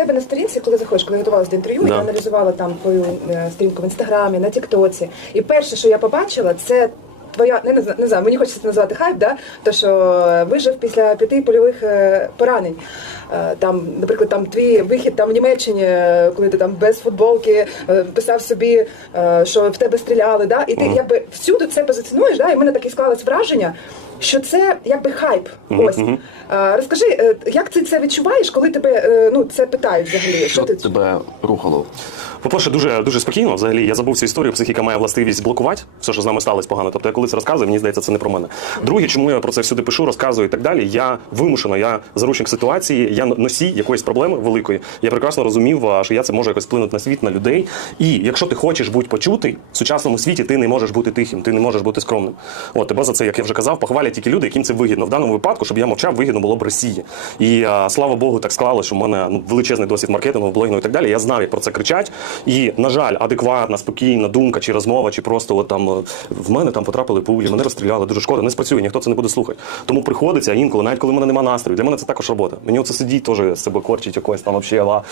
тебе на сторінці, коли заходиш, коли готувалася до інтерв'ю, Да. я аналізувала там твою е, сторінку в інстаграмі, на Тіктоці. І перше, що я побачила, це. Твоя не, не, не знаю, мені хочеться це назвати хайп, да? то що е, вижив після п'яти польових е, поранень. Е, Там, наприклад, там твій вихід там в Німеччині, е, коли ти там без футболки е, писав собі, е, що в тебе стріляли, да? і ти якби всюди це позиціонуєш, да? і в мене таке склалось враження, що це якби хайп. Ось Е, розкажи, е, як ти це відчуваєш, коли тебе е, ну це питають взагалі? Що Що ти тебе рухало? По-перше, дуже дуже спокійно. Взагалі, я забув цю історію. Психіка має властивість блокувати все, що з нами сталося погано. Тобто, я коли це розказую, мені здається, це не про мене. Друге, чому я про це всюди пишу, розказую і так далі. Я вимушено, я заручник ситуації, я носій якоїсь проблеми великої. Я прекрасно розумів, що я це можу якось вплинути на світ, на людей. І якщо ти хочеш бути почутий в сучасному світі, ти не можеш бути тихим, ти не можеш бути скромним. От тебе за це, як я вже казав, похвалять тільки люди, яким це вигідно. В даному випадку, щоб я мовчав, вигідно було б Росії. І слава Богу, так склалося, що в мене ну, величезний досвід маркетингу, блогінгу і так далі. Я знав, як про це кричать. І, на жаль, адекватна, спокійна думка чи розмова, чи просто от там в мене там потрапили пулі, мене розстріляли, дуже шкода, не спрацює, ніхто це не буде слухати. Тому приходиться інколи, навіть коли в мене немає настрою. Для мене це також робота. Мені оце сидіть теж себе корчить якось там ала,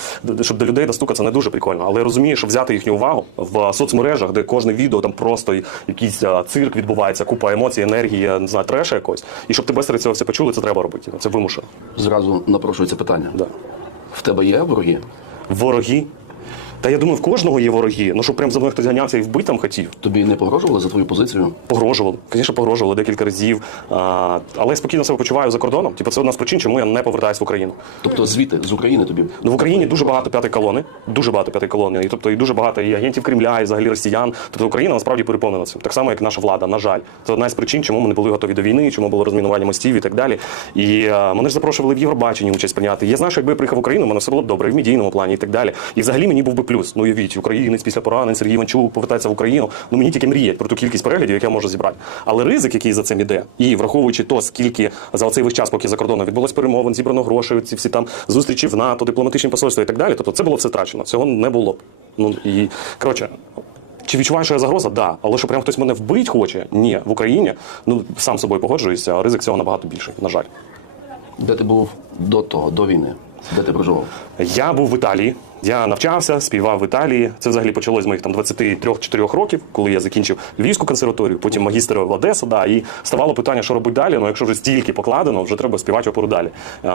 щоб до людей достукатися не дуже прикольно. Але я розумію, що взяти їхню увагу в соцмережах, де кожне відео там просто якийсь цирк відбувається, купа емоцій, енергії, не знаю, треша якось. І щоб тебе серед цього все почули, це треба робити. Це вимушено. Зразу напрошується питання. Да. В тебе є вороги? Вороги. Та я думаю, в кожного є вороги. Ну, щоб прям за мною хтось ганявся і вбити там хотів. Тобі не погрожували за твою позицію? Погрожували, звісно, погрожували декілька разів. А, але я спокійно себе почуваю за кордоном. Типу, це одна з причин, чому я не повертаюся в Україну. Тобто звідти, з України тобі? Ну в Україні дуже багато п'ятої колони, дуже багато п'ятої колони, і тобто і дуже багато і агентів Кремля, і взагалі росіян. Тобто Україна насправді переповнена цим. Так само, як наша влада. На жаль, це одна з причин, чому ми не були готові до війни, чому було розмінування мостів і так далі. І е, мене ж запрошували в Євробаченні участь прийняти. Я знаю, що якби я приїхав в Україну, мене все було б добре, і в медійному плані і так далі. І взагалі мені був би плюс. Ну уявіть, українець після поранень Сергій Іванчук повертається в Україну. Ну мені тільки мріять про ту кількість переглядів, яку я можу зібрати. Але ризик, який за цим іде, і враховуючи то, скільки за оцей весь час, поки за кордоном відбулось перемовин, зібрано грошей, ці всі там зустрічі в НАТО, дипломатичні посольства і так далі. Тобто це було все втрачено. Цього не було. Ну і коротше. Чи відчуваю, що я загроза? Да. Але що прям хтось мене вбить хоче? Ні, в Україні. Ну сам собою погоджуюся, а ризик цього набагато більший, на жаль. Де ти був до того, до війни? Де ти проживав? Я був в Італії. Я навчався, співав в Італії. Це взагалі почалось з моїх там 23-4 років, коли я закінчив Львівську консерваторію, потім магістра в Одесу. Да, і ставало питання, що робити далі. Ну, якщо вже стільки покладено, вже треба співати опору далі.